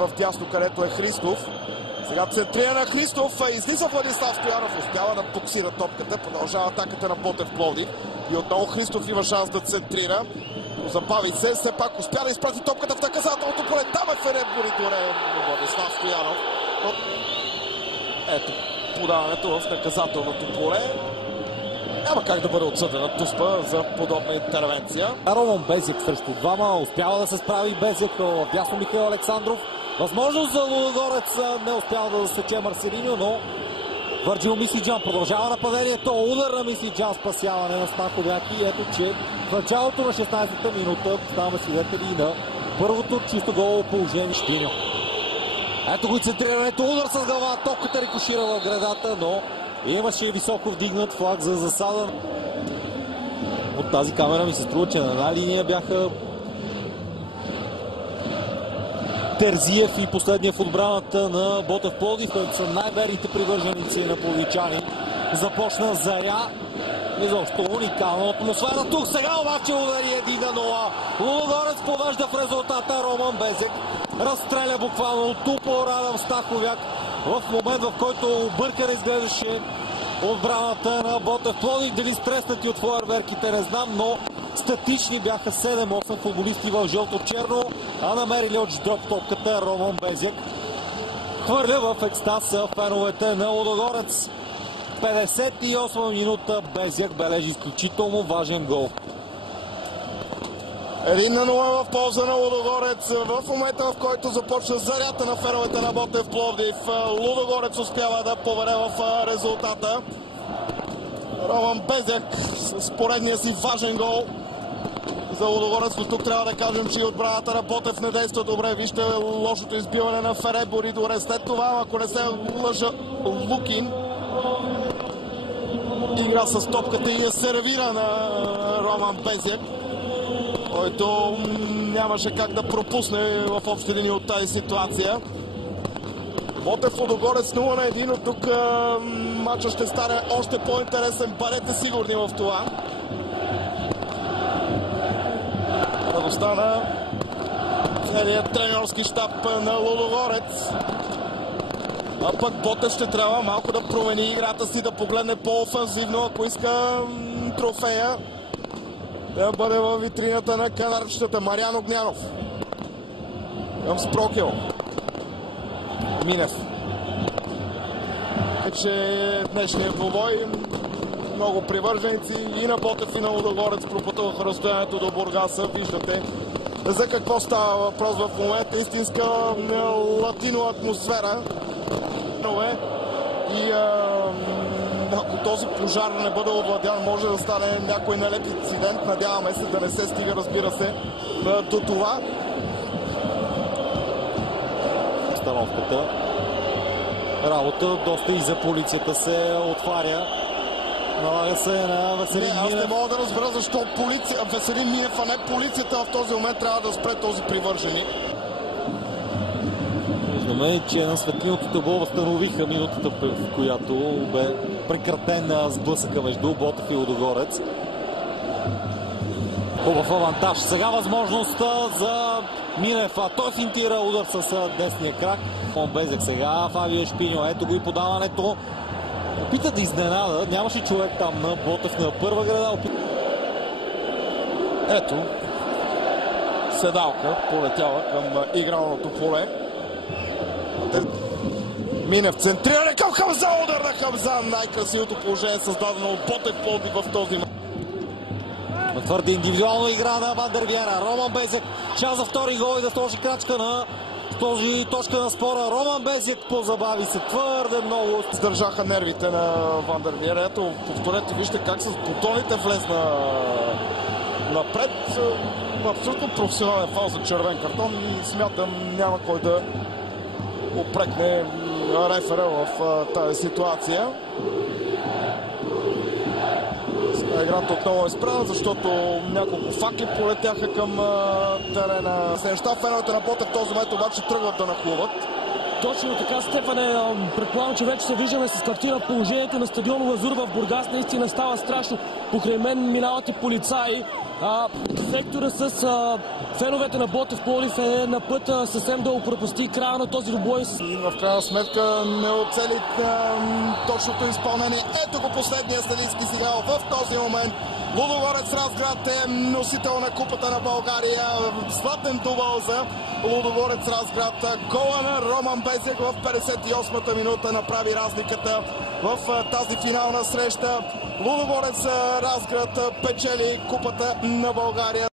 в дясно, където е Христов. Сега центрира на Христов, излиза Владислав Стоянов, успява да боксира топката, продължава атаката на Ботев Пловдив и отново Христов има шанс да центрира. Забави се, все пак успя да изпрати топката в наказателното поле. Там е Феребори Доре, Владислав Стоянов. Ето подаването в наказателното поле. Няма как да бъде отсъдена Туспа за подобна интервенция. Роман Безек срещу двама, успява да се справи Безек, дясно Михаил Александров. Възможност за Лудогорец, не успява да засече Марселиньо, но Върджил Мисиджан продължава нападението. Удар на Мисиджан, спасяване на Станковяки. Ето, че в началото на 16-та минута ставаме свидетели на първото чисто голово положение. Шпиньо. Ето го и центрирането. Удар с глава. Топката рикошира в градата, но имаше високо вдигнат флаг за засада. От тази камера ми се струва, че на една линия бяха Терзиев и последния в отбраната на Ботев Пловдив, които са най-верните привърженици на пловдивчани. Започна Заря. Изобщо уникална атмосфера тук. Сега обаче удари 1-0. Лудогорец повежда в резултата. Роман Безек разстреля буквално тупо Радам Стаховяк в момент, в който объркане изглеждаше отбраната на Ботев Пловдив. Дали стреснати от фойерверките не знам, но статични бяха 7-8 футболисти в жълто-черно, а намерили от дроп топката Роман Безек. Хвърля в екстаз феновете на Лудогорец. 58 минута Безек бележи изключително важен гол. 1-0 в полза на Лудогорец. В момента, в който започна зарята на феновете на Ботев Пловдив, Лудогорец успява да поведе в резултата. Роман Безек с поредния си важен гол за Лудогорец, но тук трябва да кажем, че и отбраната на Ботев не действа добре. Вижте лошото избиване на Феребори Доре. След това, ако не се лъжа, Лукин игра с топката и я сервира на Роман Безек, който нямаше как да пропусне в общи линии от тази ситуация. Ботев Лудогорец 0-1, от тук матчът ще стане още по-интересен. Бъдете сигурни в това. Радостта на целият треньорски щаб на Лудогорец. А пък Ботев ще трябва малко да промени играта си, да погледне по-офанзивно, ако иска трофея да бъде във витрината на канарчетата. Мариан Огнянов към Спрокел. Минев. Че днешния двубой много привърженици и на Ботев, и на Лудогорец пропътуваха разстоянието до Бургаса. Виждате за какво става въпрос в момента. Истинска латино атмосфера. И ако този пожар не бъде овладян, може да стане някой нелеп инцидент. Надяваме се да не се стига, разбира се, до това. Установката. Работа доста и за полицията се отваря. Налага се на Веселин Минев. Аз не мога да разбера защо Веселин Минев, а не полицията в този момент трябва да спре този привърженик. Виждаме, че на светлиното табло възстановиха минутата, в която бе прекратен сблъсъка между Ботев и Лудогорец. Хубав авантаж. Сега възможността за Минев. Той финтира удар с десния крак. Безек сега. Фабио Шпиньо. Ето го и подаването. Опита да изненада. Нямаше човек там на Ботев на първа града. Ето. Седалка полетяла към игралното поле. Минев центриране към Хамзан. Удар на Хамзан. Най-красивото положение създадено от Ботев Пловдив в този матч. Твърде индивидуална игра на Вандервиера. Роман Безек шанс за втори гол и да сложи крачка на този точка на спора. Роман Безек позабави се твърде много. Сдържаха нервите на Вандервиера. Ето, повторете, вижте как с бутоните влезна напред. Абсолютно професионален фал за червен картон и смятам няма кой да упрекне рефера в тази ситуация. Играта отново е спряна, защото няколко факли полетяха към терена. Неща феновете на Ботев в този момент обаче тръгват да нахлуват. Точно така, Стефане, предполагам, че вече се виждаме с картина. Положението на стадион Лазур в Бургас наистина става страшно. Покрай мен минават и полицаи. Сектора с феновете на Ботев Пловдив е на път съвсем да пропусти края на този двубой. И в крайна сметка не оцели точното изпълнение. Ето го последния съдийски сигнал в този момент. Лудогорец Разград е носител на Купата на България. Златен дубъл за Лудогорец Разград. Гола на Роман Безек в 58-та минута направи разликата в тази финална среща. Лудогорец Разград печели Купата на България.